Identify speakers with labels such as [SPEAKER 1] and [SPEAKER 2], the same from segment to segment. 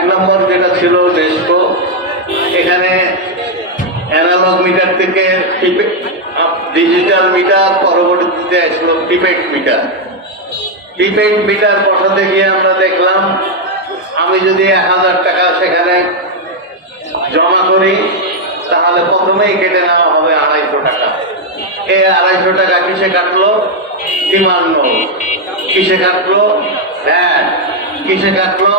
[SPEAKER 1] এক নম্বর যেটা ছিল ডেস্কো এখানে অ্যানালগ মিটার থেকে ডিজিটাল মিটার পরবর্তীতে আসলো প্রিপেড মিটার প্রিপেড মিটার বসাতে গিয়ে আমরা দেখলাম, আমি যদি এক হাজার টাকা সেখানে জমা করি, তাহলে প্রথমেই কেটে নেওয়া হবে আড়াইশো টাকা। এই আড়াইশো টাকা কিসে কাটলো? ডিমান্ড কিসে কাটলো? হ্যাঁ কিসে কাটলো?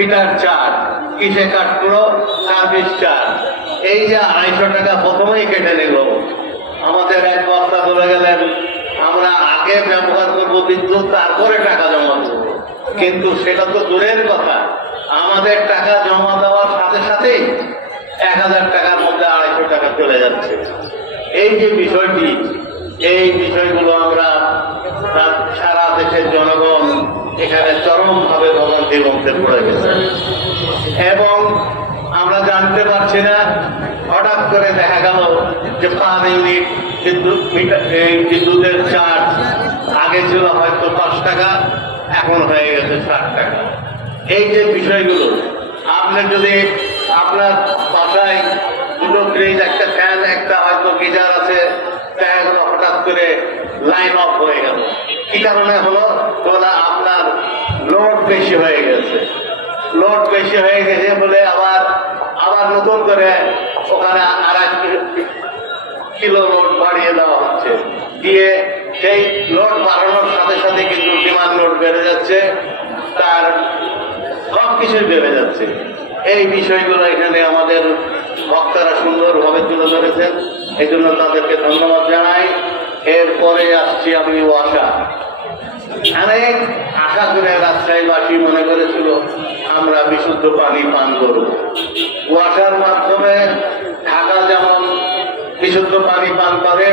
[SPEAKER 1] মিটার চার্জ কিসে কাটলো? সার্ভিস চার্জ এই যে আড়াইশো টাকা প্রথমেই কেটে নিল। আমাদের এক বক্তা বলে গেলেন। আমরা আগে ব্যবহার করব বিদ্যুৎ, তারপরে টাকা জমা দেবো। কিন্তু সেটা তো দূরের কথা। আমাদের টাকা জমা দেওয়ার সাথে সাথেই এক হাজার টাকার মধ্যে আড়াইশো টাকা চলে যাচ্ছে। এই যে বিষয়টি, এই বিষয়গুলো আমরা সারা দেশের জনগণ এখানে ভবন্তির মধ্যে পড়ে গেছে। এবং আমরা জানতে পারছি না, হঠাৎ করে দেখা গেল যে পার ইউনিট বিদ্যুৎ এই বিদ্যুতের চার্জ আগে ছিল হয়তো পাঁচ টাকা, এখন হয়ে গেছে ষাট টাকা। এই যে বিষয়গুলো, আপনি যদি আপনার বাসায় দুটো ফ্রিজ একটা ফ্যান একটা হয়তো গিজার আছে ফ্যান হঠাৎ করে লাইন অফ হয়ে গেল। কি কারণে হলো? আপনার বেশি হয়ে গেছে। লোড বেশি হয়ে গেছে বলে আবার আবার নতুন করে ওখানে আর কিলো লোড বাড়িয়ে দেওয়া হচ্ছে। দিয়ে সেই লোড বাড়ানোর সাথে সাথে কিন্তু ডিমান্ড লোড বেড়ে যাচ্ছে, তার সব কিছুই বেড়ে যাচ্ছে। এই বিষয়গুলো এখানে আমাদের বক্তারা সুন্দরভাবে তুলে ধরেছেন। এই জন্য তাদেরকে ধন্যবাদ জানাই। এরপরে আসছি আমি ওয়াসা অনেক আশা করে রাজশাহীবাসী মনে করেছিল, আমরা বিশুদ্ধ পানি পান করব। ওয়াসার মাধ্যমে ঢাকা যেমন বিশুদ্ধ পানি পান করে,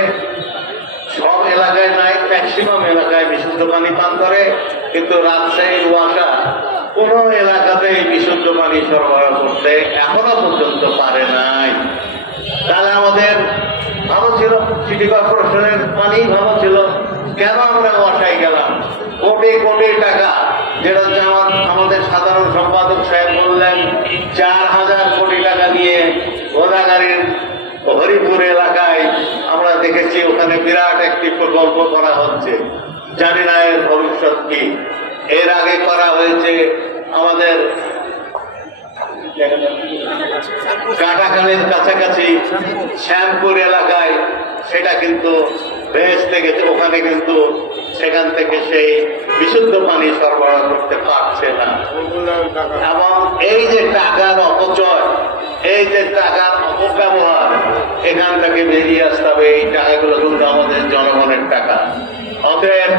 [SPEAKER 1] সব এলাকায় নাই ম্যাক্সিমাম এলাকায় বিশুদ্ধ পানি পান করে, কিন্তু রাজশাহীর ওয়াসা কোন এলাকাতেই বিশুদ্ধ পানি সরবরাহ করতে এখনও পর্যন্ত পারে নাই। তাহলে আমাদের ভালো ছিল সিটি কর্পোরেশনের পানি ভালো ছিল। কেন আমরা ওয়াসায় গেলাম, কোটি কোটি টাকা। যেটা আমার আমাদের সাধারণ সম্পাদক সাহেব বললেন, চার হাজার কোটি টাকা নিয়ে গোদাগাড়ির হরিপুর এলাকায় আমরা দেখেছি, ওখানে বিরাট একটি প্রকল্প করা হচ্ছে। জানি না এর ভবিষ্যৎ কি। এর আগে করা হয়েছে আমাদের কাটাখালের কাছাকাছি শ্যামপুর এলাকায়, সেটা কিন্তু ভেসতে গেছে ওখানে কিন্তু সেখান থেকে সেই বিশুদ্ধ পানি সরবরাহ করতে পারছে না। এবং এই যে টাকার অপচয়, এই যে টাকার অপব্যবহার, এখান থেকে বেরিয়ে আসতে হবে, এই টাকাগুলো কিন্তু আমাদের জনগণের টাকা। অতএব